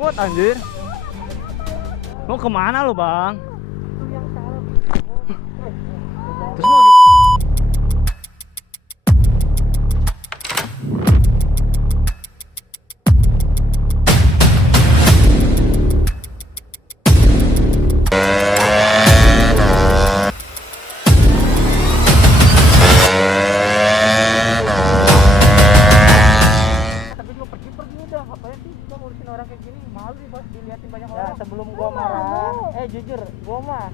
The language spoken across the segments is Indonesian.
takut anjir. Mau kemana lu bang? Terus mau sebelum gua marah, jujur, gua mah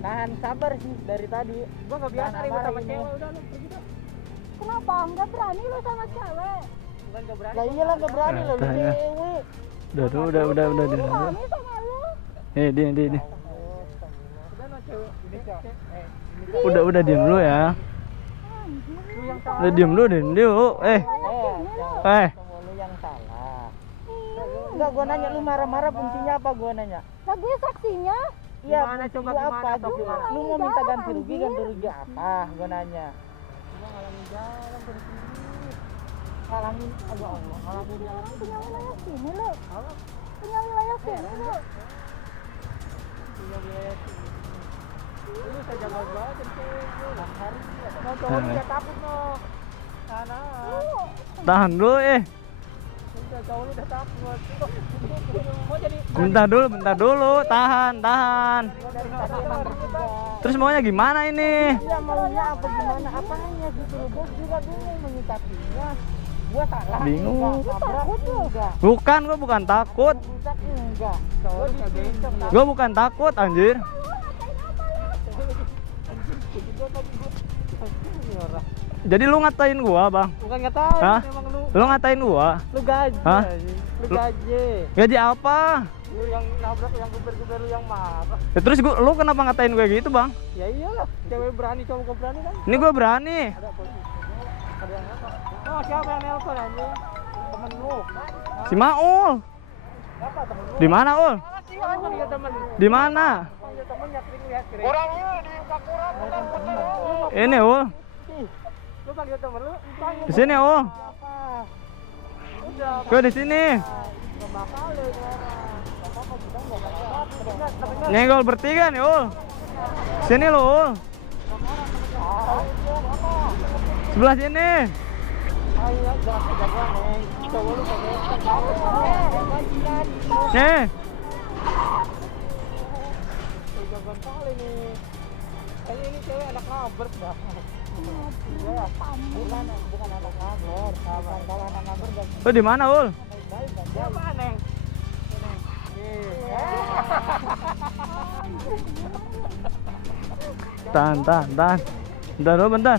nahan sabar sih dari tadi. Gua nggak biasa ribut sama cewek, udah lu pergi dah. Kenapa? Nggak berani lu sama cewek? Bukan nggak berani. Ya iyalah nggak berani lo, lu cewek. udah. Berani sama lu? Dia. Udah no cewek, Udah diem dulu ya. Udah diem dulu. Lu yang salah. Enggak, gua nanya lu marah-marah fungsinya apa, gua nanya. Lah gue saksinya. Iya, coba apa? Lu mau minta ganti rugi apa? Gua nanya. Gua ngalangin jalan dari sini. Ngalangin, aduh Allah, ngalangin jalan. Punya wilayah sini lu. Punya wilayah sini lu. Punya wilayah sini. Lu saya jaga banget cewek. Hari mau cowok udah takut no. Sana. Tahan dulu Udah cowok udah takut. Mau jadi Bentar dulu, tahan. Terus maunya gimana ini? Iya, maunya apa gimana? Apanya gitu loh. Gua juga bingung menyikapinya. Gua salah. Bingung. Takut enggak? Bukan, gua bukan takut. Enggak. Cowok enggak. Gua bukan takut anjir. Jadi lu ngatain gua, Bang? Bukan ngatain, Hah? emang Lu ngatain gua? lu gaji. Hah? Lu gaji. Gaji apa? Lu yang nabrak, yang geber-geber, lu yang marah. Ya, terus lu kenapa ngatain gue gitu, Bang? Ya iyalah, cewek berani, cowok gak berani kan? Ini gua berani. Ada polisi. Ada yang apa? Oh, siapa yang nelpon anjing? Temen lu. Si Maul. Apa temen lu? Di mana, Ul? Panggil temen. Di mana? Panggil temen nyakring lihat kiri. Orangnya di Kakurang, bukan. Ini, Ul. Lu panggil temen lu, panggil. Di sini, Ul. Apa? Udah. Gua di sini. Gak bakal lu orang. Apa-apa kita enggak bakal. Nyenggol bertiga nih, Ul. Sini lu, Ul. Sebelah sini. Ayo, jangan jaga neng. Cowok lu Nih. jagoan kali nih. Kayaknya ini cewek anak ngabers dah. Iya, bukan anak ngabers. Kalau anak ngabers gak Lu di mana, Ul? baik-baik. Siapa neng? Tahan. Bentar dulu, bentar.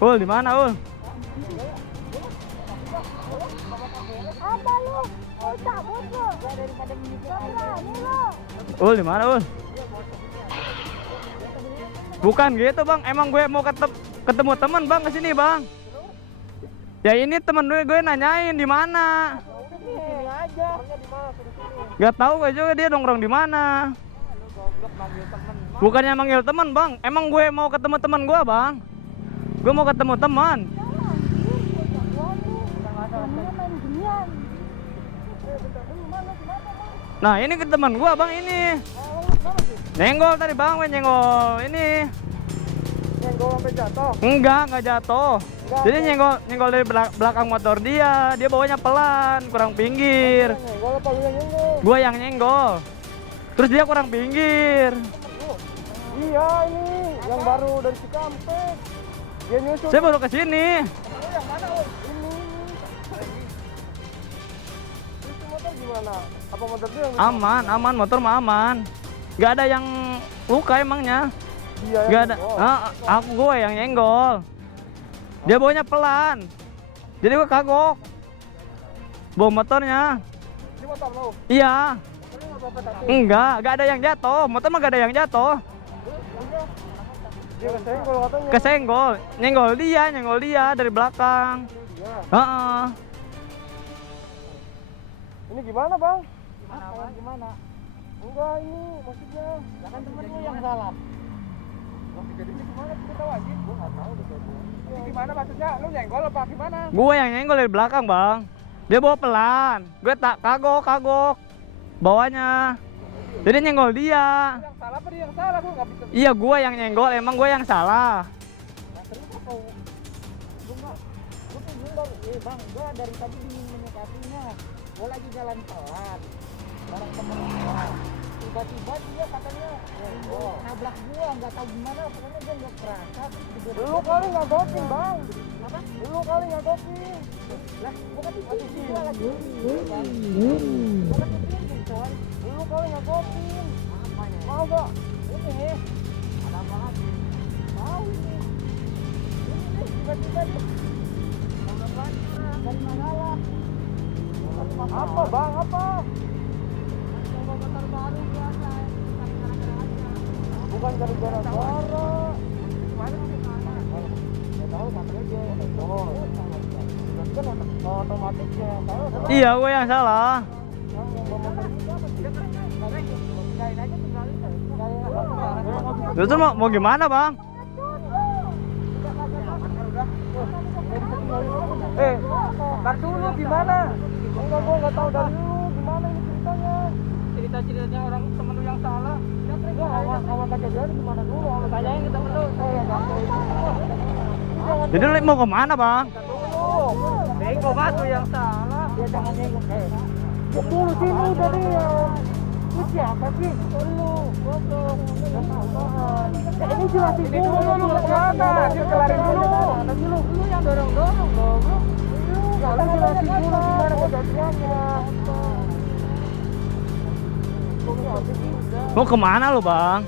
Ul, di mana, Ul? Apa lu? Oh, cabut lu. Daripada menyikir berani lu. Ul, di mana, Ul? Bukan gitu, Bang. Emang gue mau ketemu teman, Bang, ke sini, Bang. Ya ini temen gue nanyain di mana. Di sini aja. Orangnya di mana? Suruh sini. Gak tahu gue juga dia nongkrong di mana. Lu goblok manggil temen. Bukannya manggil teman, Bang. Emang gue mau ketemu teman gue, Bang. Gue mau ketemu teman. Nah, ini ke teman gue, Bang, ini. Nyenggol tadi, Bang, nyenggol ini. Nyenggol sampai jatuh. Enggak jatuh. Jadi nyenggol dari belakang motor dia. Dia bawanya pelan, kurang pinggir. Nyenggol apa lu yang nyenggol? Gua yang nyenggol. Terus dia kurang pinggir. Iya, ini yang baru dari Cikampek. Dia nyusul. Saya baru ke sini. Lu yang mana, Om? Ini. Terus motor gimana? Apa motor dia yang Aman, motor mah aman. Gak ada yang luka emangnya. dia yang Gak ada. nyenggol? Gue yang nyenggol. Dia bawanya pelan. Jadi gue kagok. Bawa motornya. Ini motor lu? Iya. Motornya nggak apa-apa tapi. Gak ada yang jatuh. Motor mah gak ada yang jatuh. Dia kesenggol katanya. Kesenggol. Nyenggol dia dari belakang. Iya. Heeh. Ini gimana, Bang? Gimana? Enggak, ini maksudnya. Ya kan temen lu yang salah. Jadi ini gimana kita wajib? Gua enggak tahu deh. Ini gimana maksudnya? Lu nyenggol apa gimana? Gue yang nyenggol dari belakang, Bang. Dia bawa pelan. Gue tak kagok bawanya. Jadi nyenggol dia. Yang salah apa dia yang salah? Gue nggak bisa. Iya, gue yang nyenggol. Emang gue yang salah. Nah, terus apa? Gue tuh nyundar. Bang, gue dari tadi ingin menyikapinya. Gue lagi jalan pelan. Bareng temen gue. Tiba-tiba dia katanya nabrak gua, nggak tahu gimana, pokoknya dia nggak kerasa. Lu kali nggak gopin, Bang. Apa? Lu kali nggak gopin. Lah, gua kan posisi gua lagi. Gua kan di coy. Lu kali nggak gopin. Apanya? Mau gak? Ini. Ada apa lagi? Mau ini. Ini tiba-tiba dia. Dari mana lah? Apa, Bang? Apa? Motor baru biasa, bukan gara-gara suara. Mana sih mana? Nggak tahu katanya dia kan otomatis ya. Iya, gue yang salah. Lu tuh mau gimana, Bang? Tar dulu gimana? Enggak, gua nggak tahu dari lu gimana ini ceritanya. Cerita-ceritanya orang temen lu yang salah. Gua awal kejadian gimana dulu? Tanyain ke temen lu. Saya nggak tahu. Jadi lu mau kemana, Bang? Bego batu yang salah. Dia jangan nengok. Cek dulu sini udah dia. Lu siapa sih? Lu. Goblok. Ini jelasin dulu lu kemana? Dia kelarin dulu. Nanti lu yang dorong-dorong dong. Ya lu jelasin dulu gimana kejadiannya. Mau kemana lu, Bang?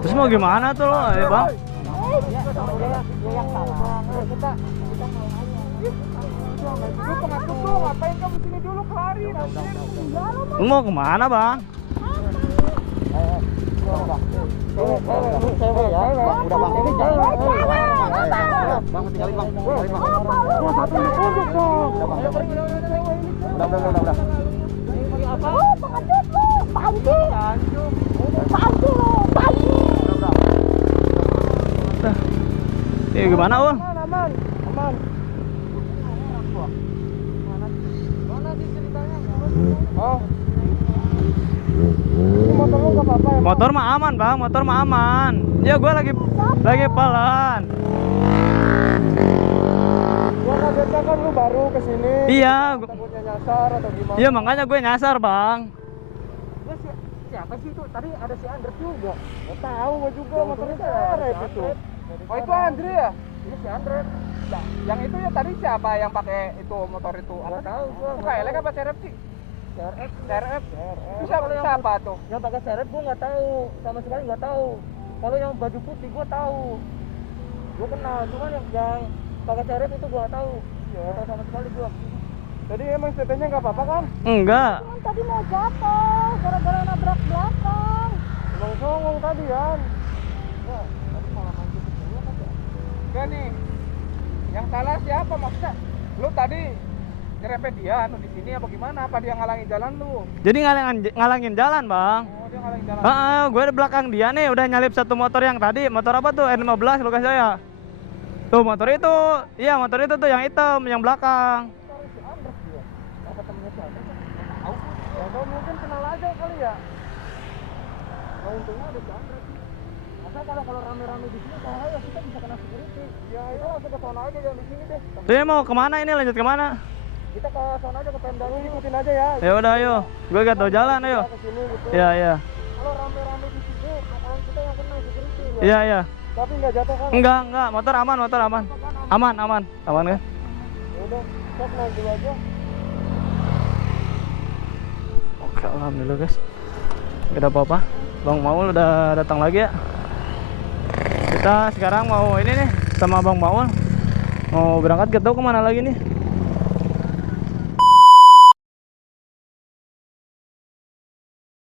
Terus mau gimana tuh lo, Bang? Dia yang salah. Kita lu pengatur tuh, ngapain kamu sini dulu kelarin? Lu mau kemana, Bang? Cewek ya. Udah Bang, ini jangan. Bang, tinggalin Bang. Udah. Oh, pengecut lu. Pancing. Ya gimana, Ul? Aman. Mana sih ceritanya? Oh. Ini motor lu nggak apa-apa ya? Motor mah aman, Bang. Motor mah aman. Ya gue lagi pelan. Gua kagetnya kan lu baru kesini. Iya. Takutnya nyasar atau gimana? Iya, makanya gue nyasar, Bang. Ya, siapa sih itu? Tadi ada si Andre juga. Gak tahu gua juga motornya seret itu. Oh itu Andre ya? Ini si Andre. Ya, yang itu ya tadi siapa yang pakai itu motor itu? Gak tahu gua. Itu KLX apa CRF sih? CRF. Itu siapa tuh? Yang pakai CRF gua nggak tahu, sama sekali nggak tahu. Kalau yang baju putih gua tahu. Gua kenal, cuman yang pakai CRF itu gua nggak tahu. Nggak tahu sama sekali gua. Jadi emang CT-nya nggak apa-apa kan? Enggak. Tadi mau jatuh gara-gara nabrak belakang. Emang songong tadi kan? Ya, tadi malah mancing ke sini kan ya? Enggak nih. Yang salah siapa maksudnya? Lu tadi nyerempet dia di sini apa gimana? Apa dia ngalangin jalan lu? Jadi ngalangin jalan, Bang. Oh, dia ngalangin jalan. Gue di belakang dia nih udah nyalip satu motor yang tadi. Motor apa tuh? R15 lu kasih saya. Tuh motor itu. Iya, motor itu tuh yang hitam, yang belakang. Si Andres dia. Apa temennya si Andres? Tahu. Ya tahu mungkin kenal aja kali ya. Nah, untungnya ada si Andres sih. Masa kalau rame-rame di sini bahaya kita bisa kena security. Ya, ayo langsung ke sana aja, jangan di sini deh. Tuh ya, mau kemana ini? Lanjut kemana? Kita ke sana aja ke Pemda, lu ikutin aja ya. Ya udah, ayo. Gue gak tau jalan, ayo. Ke sini gitu. Iya. Kalau rame-rame di sini, bakalan kita yang kena security. Iya. Tapi nggak jatuh kan? Enggak. Motor aman. Aman kan? Ya udah, cek naik dulu aja. Oke, alhamdulillah guys. Gak ada apa-apa. Bang Maul udah datang lagi ya. Kita sekarang mau ini nih sama Bang Maul. Mau berangkat, gak tahu kemana lagi nih.